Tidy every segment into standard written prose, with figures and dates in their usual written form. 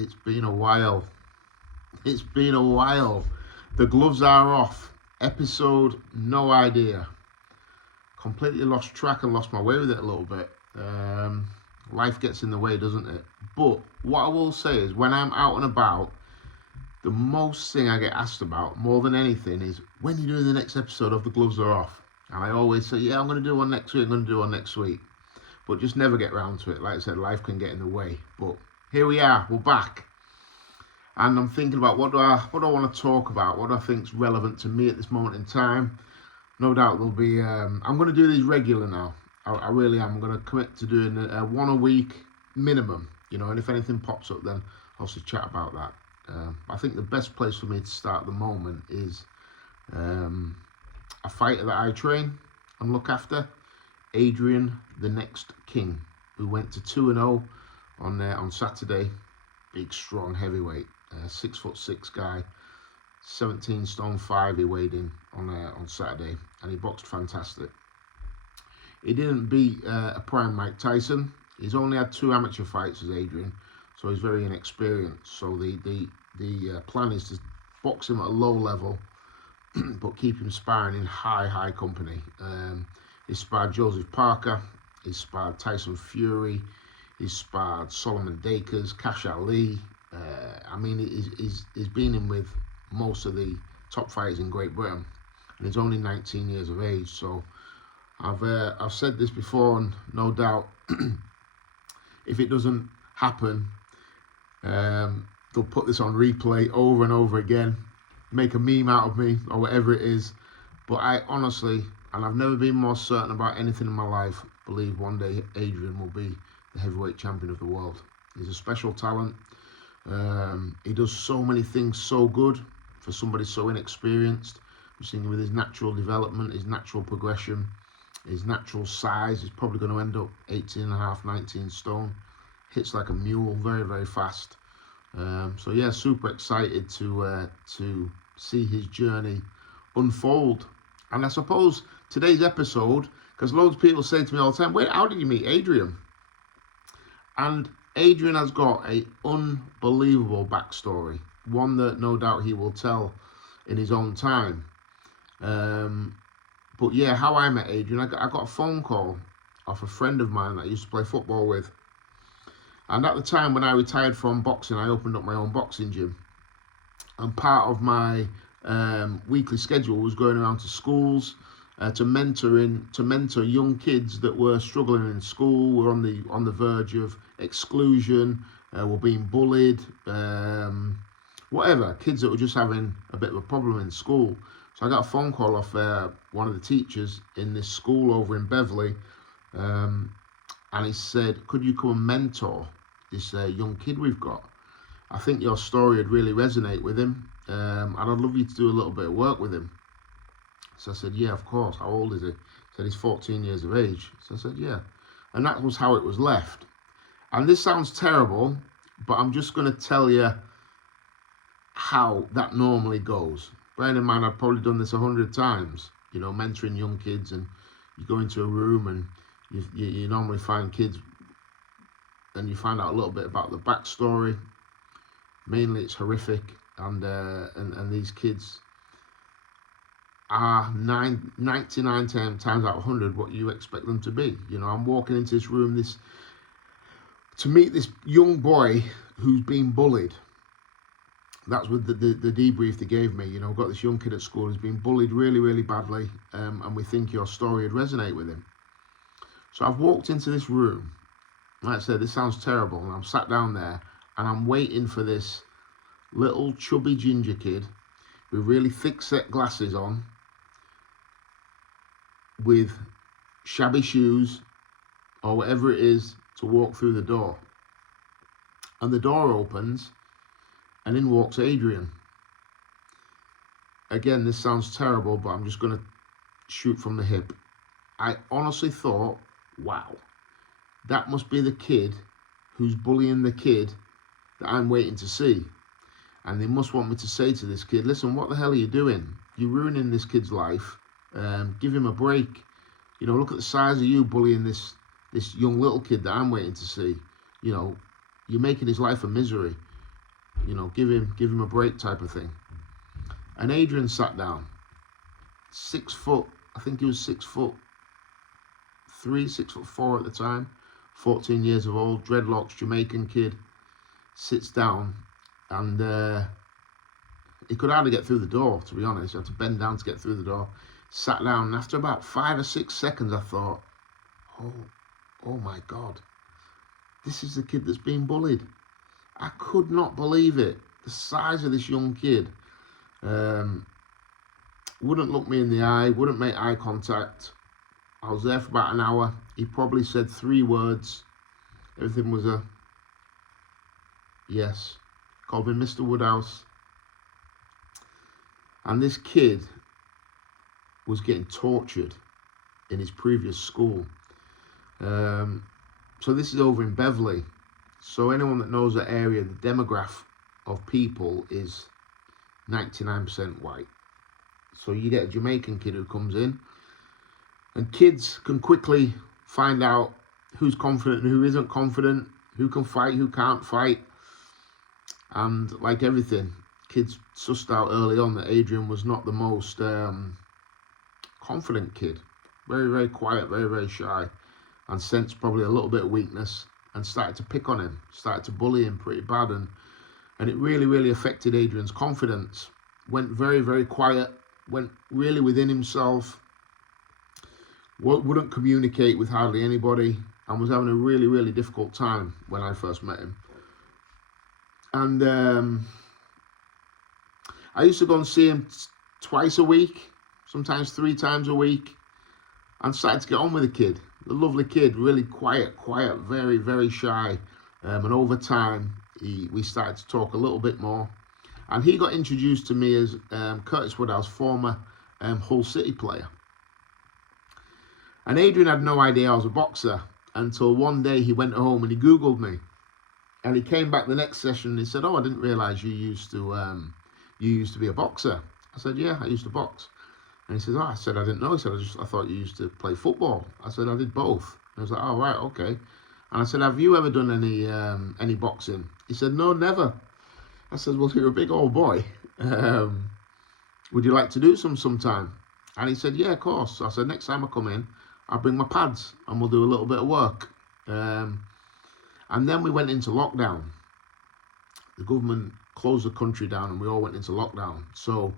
It's been a while. It's been a while. The gloves are off. Episode, no idea. Completely lost track and lost my way with it a little bit. Life gets in the way, doesn't it? But what I will say is, when I'm out and about, the most thing I get asked about more than anything is, when are you doing the next episode of The Gloves Are Off? And I always say, yeah, I'm going to do one next week. I'm going to do one next week. But just never get round to it. Like I said, life can get in the way. But here we are. We're back. And I'm thinking about what do I want to talk about? What do I think is relevant to me at this moment in time? No doubt there'll be. I'm going to do these regular now. I really am. I'm going to commit to doing one a week minimum. And if anything pops up, then I'll also chat about that. I think the best place for me to start at the moment is a fighter that I train and look after, Adrian, the next king, who went to 2-0 on Saturday. Big, strong heavyweight, 6'6" guy, 17 stone 5 he weighed in on Saturday, and he boxed fantastic. He didn't beat a prime Mike Tyson. He's only had 2 amateur fights as Adrian, so he's very inexperienced. So the plan is to box him at a low level, but keep him sparring in high company. He sparred Joseph Parker, he sparred Tyson Fury, he sparred Solomon Dakers, Cash Ali. He's been in with most of the top fighters in Great Britain, and he's only 19 years of age. So I've said this before, and no doubt if it doesn't happen, they'll put this on replay over and over again, make a meme out of me or whatever it is. But I honestly, and I've never been more certain about anything in my life, believe one day Adrian will be the heavyweight champion of the world. He's a special talent. He does so many things so good for somebody so inexperienced. I'm seeing with his natural development, his natural progression, his natural size. He's probably going to end up 18.5, 19 stone. Hits like a mule, very fast. So yeah, super excited to see his journey unfold. And I suppose today's episode, because loads of people say to me all the time, wait, how did you meet Adrian? And Adrian has got an unbelievable backstory, one that no doubt he will tell in his own time. But yeah, how I met Adrian, I got a phone call off a friend of mine that I used to play football with. And at the time when I retired from boxing, I opened up my own boxing gym. And part of my weekly schedule was going around to schools to mentor young kids that were struggling in school, were on the verge of exclusion, were being bullied, whatever, kids that were just having a bit of a problem in school. So I got a phone call off one of the teachers in this school over in Beverley, and he said, could you come and mentor this young kid we've got? I think your story would really resonate with him, and I'd love you to do a little bit of work with him. So I said, yeah, of course. How old is he? He said he's 14 years of age. So I said, yeah. And that was how it was left. And this sounds terrible, but I'm just going to tell you how that normally goes. Bearing in mind, I've probably done this 100 times, mentoring young kids, and you go into a room and you normally find kids and you find out a little bit about the backstory. Mainly it's horrific, and these kids are 99 times out of 100 what you expect them to be. I'm walking into this room to meet this young boy who's been bullied. That's with the debrief they gave me. We've got this young kid at school who's been bullied really badly, and we think your story would resonate with him. So I've walked into this room. Like I said, this sounds terrible, and I'm sat down there and I'm waiting for this little chubby ginger kid with really thick set glasses on, with shabby shoes or whatever it is, to walk through the door. And the door opens and in walks Adrian. Again, this sounds terrible, but I'm just going to shoot from the hip. I honestly thought, wow, that must be the kid who's bullying the kid that I'm waiting to see. And they must want me to say to this kid, listen, what the hell are you doing? You're ruining this kid's life. Give him a break. Look at the size of you bullying this young little kid that I'm waiting to see. You're making his life a misery. you know, give him a break type of thing. And Adrian sat down. 6 foot, I think he was 6'3", 6'4" at the time, 14 years of old, dreadlocks, Jamaican kid, sits down, and he could hardly get through the door, to be honest. He had to bend down to get through the door. Sat down, and after about 5 or 6 seconds, I thought, oh my God, this is the kid that's being bullied. I could not believe it. The size of this young kid. Wouldn't look me in the eye, wouldn't make eye contact. I was there for about an hour. He probably said 3 words. Everything was a yes. Called me Mr. Woodhouse. And this kid was getting tortured in his previous school. So this is over in Beverley. So anyone that knows that area, the demographic of people is 99% white. So you get a Jamaican kid who comes in, and kids can quickly find out who's confident and who isn't confident, who can fight, who can't fight. And like everything, kids sussed out early on that Adrian was not the most confident kid. Very, very quiet, very, very shy, and sensed probably a little bit of weakness and started to pick on him, started to bully him pretty bad. And it really, really affected Adrian's confidence. Went very, very quiet, went really within himself, wouldn't communicate with hardly anybody, and was having a really, really difficult time when I first met him. And I used to go and see him twice a week, sometimes 3 times a week, and started to get on with the kid. A lovely kid, really quiet, very, very shy. And over time, we started to talk a little bit more. And he got introduced to me as Curtis Woodhouse, former Hull City player. And Adrian had no idea I was a boxer until one day he went home and he Googled me. And he came back the next session and he said, "Oh, I didn't realise you used to be a boxer." I said, "Yeah, I used to box." And he says, "Oh," I said, "I didn't know." He said, I thought you used to play football." I said, "I did both." And I was like, "Oh, right, okay." And I said, "Have you ever done any boxing?" He said, "No, never." I said, "Well, you're a big old boy. Would you like to do some sometime?" And he said, "Yeah, of course." So I said, "Next time I come in, I'll bring my pads and we'll do a little bit of work." And then we went into lockdown. The government closed the country down and we all went into lockdown. So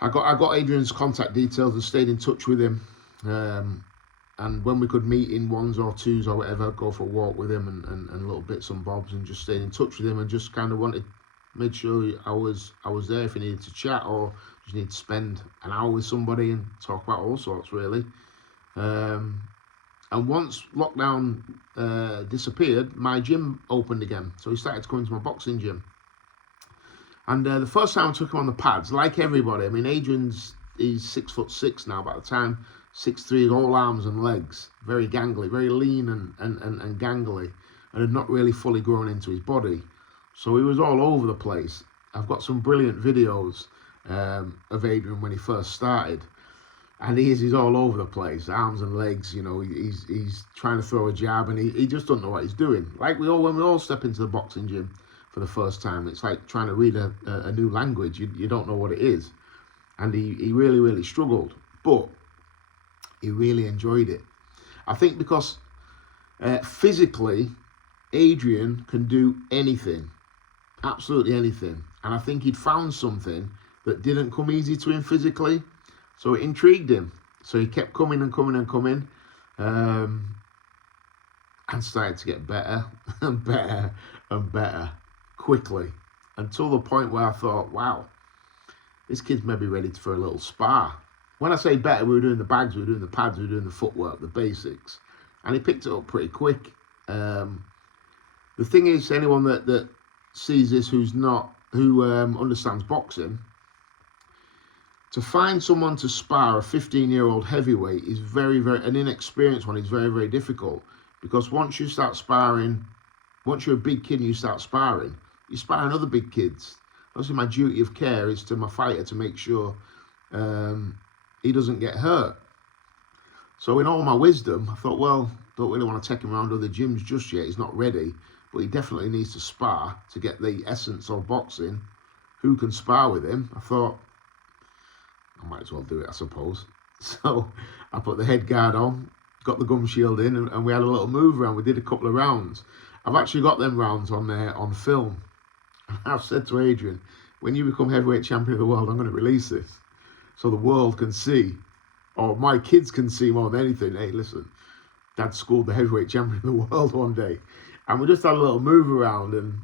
I got Adrian's contact details and stayed in touch with him. And when we could meet in 1s or 2s or whatever, go for a walk with him and little bits and bobs, and just stayed in touch with him and just kind of made sure I was there if he needed to chat or just needed to spend an hour with somebody and talk about all sorts, really. And once lockdown disappeared, my gym opened again. So he started to come into my boxing gym. And the first time I took him on the pads, like everybody, I mean, he's 6'6" now. By the time 6'3", all arms and legs, very gangly, very lean and gangly, and had not really fully grown into his body. So he was all over the place. I've got some brilliant videos of Adrian when he first started. And he's all over the place, arms and legs, you know, he's trying to throw a jab and he just doesn't know what he's doing. Like when we all step into the boxing gym for the first time, it's like trying to read a new language. You don't know what it is. And he really, really struggled, but he really enjoyed it. I think because physically, Adrian can do anything, absolutely anything. And I think he'd found something that didn't come easy to him physically. So it intrigued him. So he kept coming and coming and coming, and started to get better and better and better quickly, until the point where I thought, wow, this kid's maybe ready for a little spar. When I say better, we were doing the bags, we were doing the pads, we were doing the footwork, the basics. And he picked it up pretty quick. The thing is, anyone that sees this who understands boxing, to find someone to spar a 15-year-old heavyweight is very, very, an inexperienced one is very, very difficult. Because once you start sparring, once you're a big kid and you start sparring, you're sparring other big kids. Obviously, my duty of care is to my fighter to make sure he doesn't get hurt. So in all my wisdom, I thought, well, don't really want to take him around other gyms just yet. He's not ready. but he definitely needs to spar to get the essence of boxing. Who can spar with him? I thought, I might as well do it, I suppose. So I put the head guard on, got the gum shield in, and we had a little move around. We did a couple of rounds. I've actually got them rounds on film. And I've said to Adrian, when you become heavyweight champion of the world, I'm going to release this so the world can see, or my kids can see more than anything. Hey, listen, Dad schooled the heavyweight champion of the world one day. And we just had a little move around, and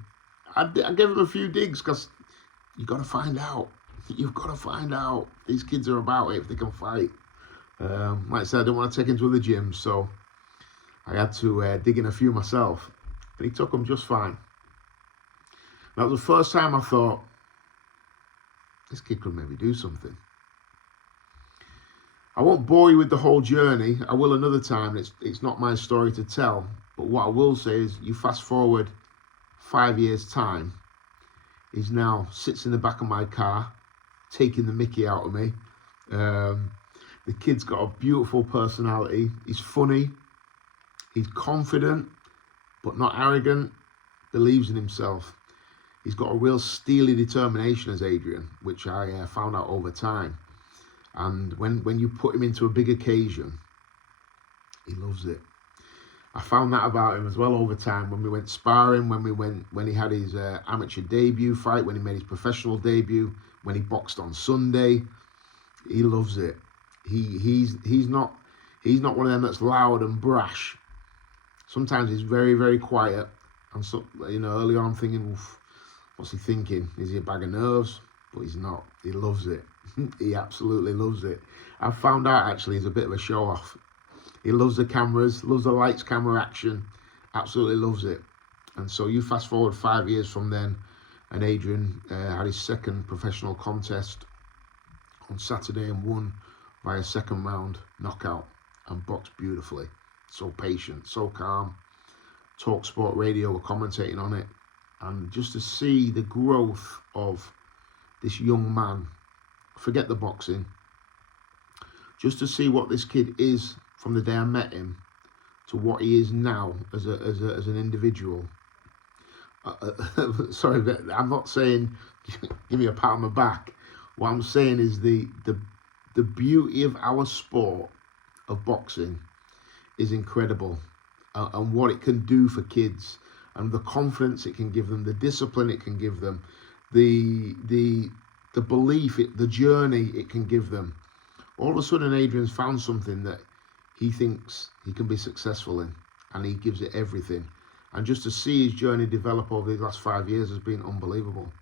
I gave him a few digs because you've got to find out. You've got to find out. These kids are about it if they can fight. Like I said, I didn't want to take him to the gym, so I had to dig in a few myself. But he took them just fine. That was the first time I thought, this kid could maybe do something. I won't bore you with the whole journey. I will another time. It's not my story to tell. But what I will say is, you fast forward 5 years' time, he now sits in the back of my car, taking the mickey out of me. The kid's got a beautiful personality. He's funny. He's confident, but not arrogant. Believes in himself. He's got a real steely determination as Adrian, which I found out over time. And when you put him into a big occasion, he loves it. I found that about him as well over time. When we went sparring, when he had his amateur debut fight, when he made his professional debut, when he boxed on Sunday, he loves it. He's not one of them that's loud and brash. Sometimes he's very, very quiet. And so, early on I'm thinking, oof, what's he thinking? Is he a bag of nerves? But he's not. He loves it. He absolutely loves it. I found out actually he's a bit of a show off. He loves the cameras, loves the lights, camera action, absolutely loves it. And so you fast forward 5 years from then, and Adrian had his second professional contest on Saturday and won by a second round knockout and boxed beautifully. So patient, so calm. Talk Sport Radio were commentating on it. And just to see the growth of this young man, forget the boxing, just to see what this kid is from the day I met him to what he is now as an individual. Sorry, but I'm not saying give me a pat on the back. What I'm saying is the beauty of our sport of boxing is incredible, and what it can do for kids, and the confidence it can give them, the discipline it can give them, the belief, the journey it can give them. All of a sudden, Adrian's found something that he thinks he can be successful in, and he gives it everything. And just to see his journey develop over the last 5 years has been unbelievable.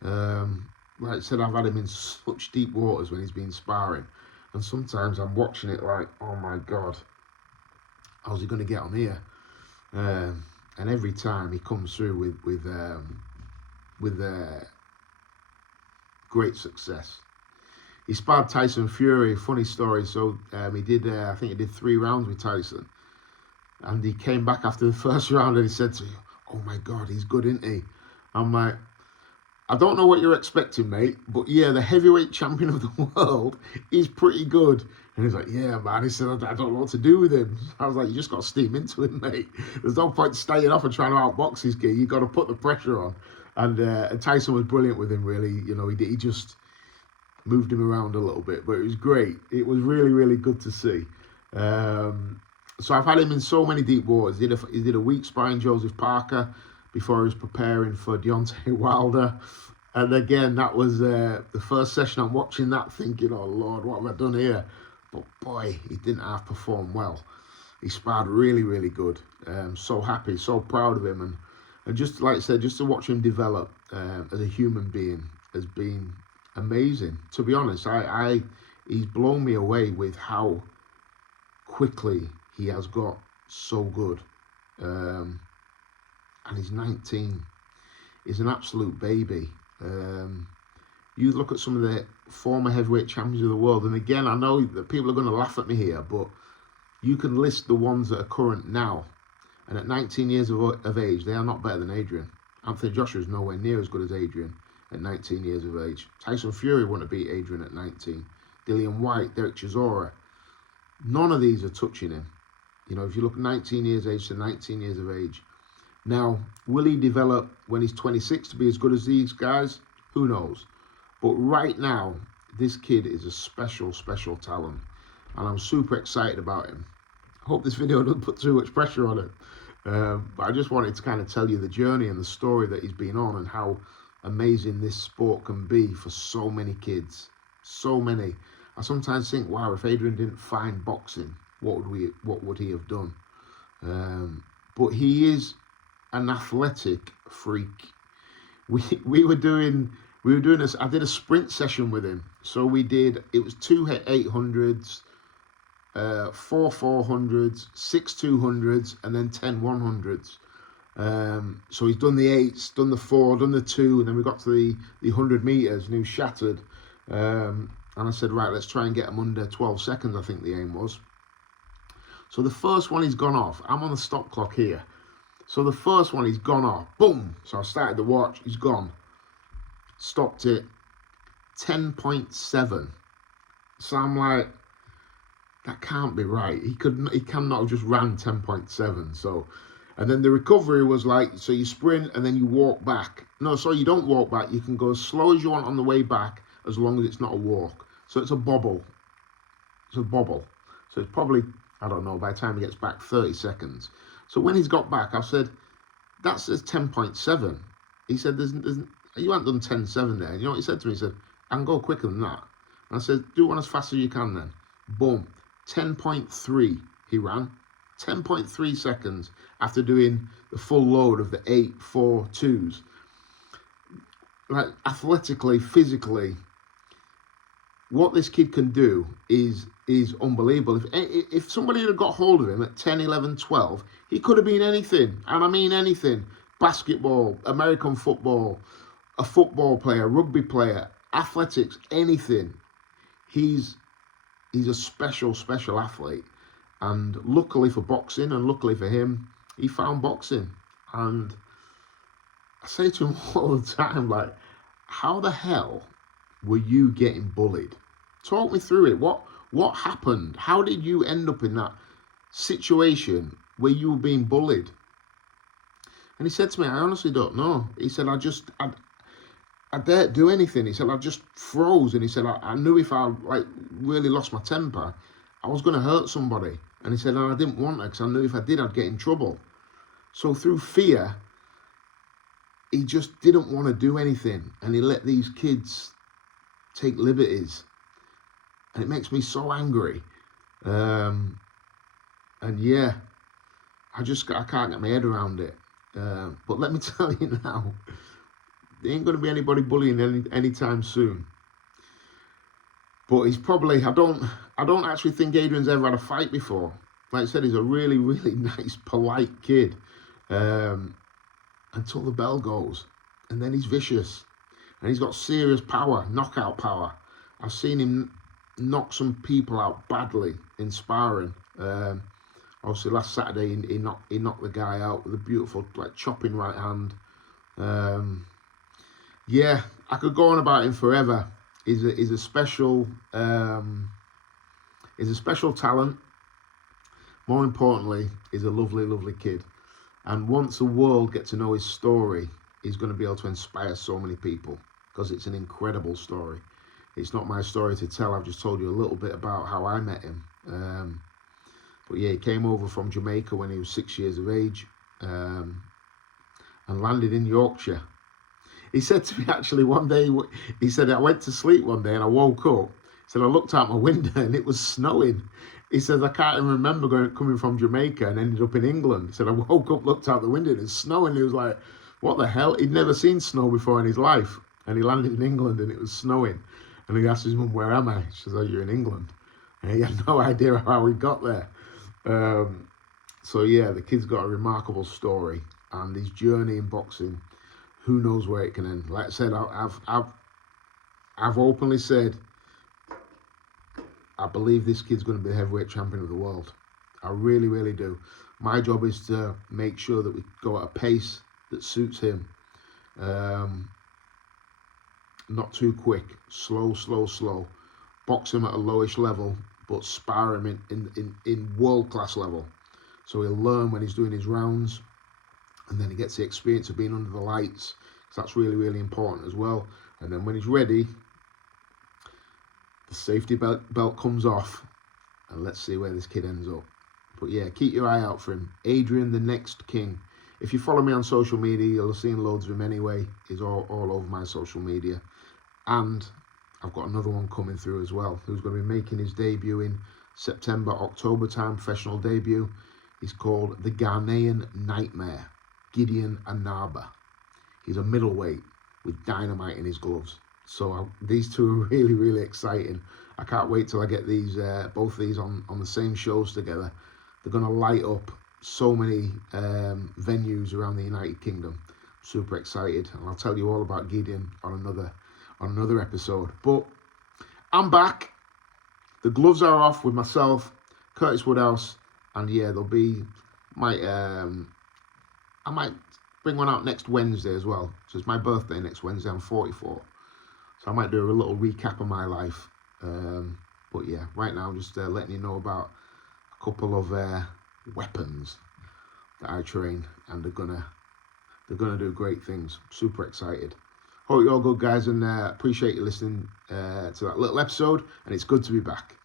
Like I said, I've had him in such deep waters when he's been sparring, and sometimes I'm watching it like, oh my God, how's he going to get on here? And every time he comes through with great success. He sparred Tyson Fury. Funny story. So he did. I think he did 3 rounds with Tyson, and he came back after the first round and he said to me, "Oh my God, he's good, isn't he?" I'm like, I don't know what you're expecting, mate, but yeah, the heavyweight champion of the world is pretty good. And he's like, yeah, man. He said, I don't know what to do with him. I was like, you just got to steam into him, mate. There's no point staying off and trying to outbox his kid. You got to put the pressure on. And Tyson was brilliant with him, really. He just moved him around a little bit, but it was great. It was really, really good to see. So I've had him in so many deep waters. He did a week sparring Joseph Parker before he was preparing for Deontay Wilder. And again, that was the first session. I'm watching that thinking, oh Lord, what have I done here? But boy, he didn't half perform well. He sparred really, really good. So happy, so proud of him. And just like I said, just to watch him develop as a human being has been amazing. To be honest, he's blown me away with how quickly he has got so good. And he's 19. He's an absolute baby. You look at some of the former heavyweight champions of the world, and again, I know that people are going to laugh at me here, but you can list the ones that are current now, and at 19 years of age, they are not better than Adrian. Anthony Joshua is nowhere near as good as Adrian at 19 years of age. Tyson Fury wouldn't beat Adrian at 19. Dillian White, Derek Chisora, none of these are touching him. If you look 19 years of age to 19 years of age, Now, will he develop when he's 26 to be as good as these guys? Who knows? But right now, this kid is a special, special talent. And I'm super excited about him. I hope this video doesn't put too much pressure on it. But I just wanted to kind of tell you the journey and the story that he's been on and how amazing this sport can be for so many kids. So many. I sometimes think, wow, if Adrian didn't find boxing, what would he have done? But he is an athletic freak. We were doing this. I did a sprint session with him. So it was 2 800s, 4 400s, 6 200s, and then 10 100s. So he's done the 8s, done the 4, done the 2, and then we got to the 100 meters, and he was shattered. And I said, right, let's try and get him under 12 seconds, I think the aim was. So the first one he's gone off. I'm on the stop clock here. So the first one he's gone off. Boom! So I started the watch. He's gone. Stopped it. 10.7. So I'm like, that can't be right. He cannot have just ran 10.7. So, and then the recovery was like, so you sprint and then you walk back. No, sorry, you don't walk back. You can go as slow as you want on the way back, as long as it's not a walk. So it's a bobble. It's a bobble. So it's probably, I don't know, by the time he gets back, 30 seconds. So when he's got back, I said, that says 10.7. He said, you haven't done 10.7 there. You know what he said to me? He said, I can go quicker than that. And I said, do one as fast as you can then. Boom. 10.3 he ran. 10.3 seconds after doing the full load of the 8, 4, 2s. Like, athletically, physically, what this kid can do is unbelievable. If somebody had got hold of him at 10, 11, 12, he could have been anything. And I mean anything. Basketball, American football, a football player, rugby player, athletics, anything. He's a special, special athlete. And luckily for boxing and luckily for him, he found boxing. And I say to him all the time, like, how the hell were you getting bullied? Talk me through it. What happened? How did you end up in that situation where you were being bullied? And he said to me, I honestly don't know. He said, I didn't do anything. He said, I just froze. And he said, I knew if I really lost my temper, I was going to hurt somebody. And he said, and I didn't want to, because I knew if I did, I'd get in trouble. So through fear, he just didn't want to do anything. And he let these kids take liberties. And it makes me so angry. And yeah, I can't get my head around it. But let me tell you now, there ain't going to be anybody bullying anytime soon. But he's probably, I don't actually think Adrian's ever had a fight before. Like I said, he's a really, really nice, polite kid. Until the bell goes. And then he's vicious. And he's got serious power, knockout power. I've seen him knock some people out badly in sparring. Obviously last Saturday he knocked the guy out with a beautiful chopping right hand. Yeah, I could go on about him forever. He's a special talent. More importantly, he's a lovely, lovely kid. And once the world gets to know his story, he's going to be able to inspire so many people, because it's an incredible story. It's not my story to tell. I've just told you a little bit about how I met him. But yeah, he came over from Jamaica when he was 6 years of age, and landed in Yorkshire. He said to me actually one day, he said, I went to sleep one day and I woke up. He said, I looked out my window and it was snowing. He says, I can't even remember coming from Jamaica and ended up in England. He said, I woke up, looked out the window and it's snowing. He was like, what the hell? He'd never seen snow before in his life. And he landed in England and it was snowing. And he asked his mum, where am I? She says, oh, you're in England. And he had no idea how he got there. So yeah, the kid's got a remarkable story, and his journey in boxing, who knows where it can end. Like I said, I've openly said, I believe this kid's going to be the heavyweight champion of the world. I really, really do. My job is to make sure that we go at a pace that suits him. Not too quick, slow. Box him at a lowish level, but spar him in world-class level. So he'll learn when he's doing his rounds, and then he gets the experience of being under the lights, because that's really, really important as well. And then when he's ready, the safety belt comes off, and let's see where this kid ends up. But yeah, keep your eye out for him. Adrian, the next king. If you follow me on social media, you'll have seen loads of him anyway. He's all over my social media. And I've got another one coming through as well, who's going to be making his debut in September, October time, professional debut. He's called the Ghanaian Nightmare, Gideon Anaba. He's a middleweight with dynamite in his gloves. So these two are really, really exciting. I can't wait till I get these both these on the same shows together. They're going to light up so many venues around the United Kingdom. Super excited, and I'll tell you all about Gideon on another episode. But I'm back. The gloves are off with myself, Curtis Woodhouse, and yeah, I might bring one out next Wednesday as well. So it's my birthday next Wednesday. I'm 44, so I might do a little recap of my life. But yeah, right now I'm just letting you know about a couple of weapons that I train, and they're gonna do great things. Super excited. Hope you're all good, guys, and appreciate you listening to that little episode, and it's good to be back.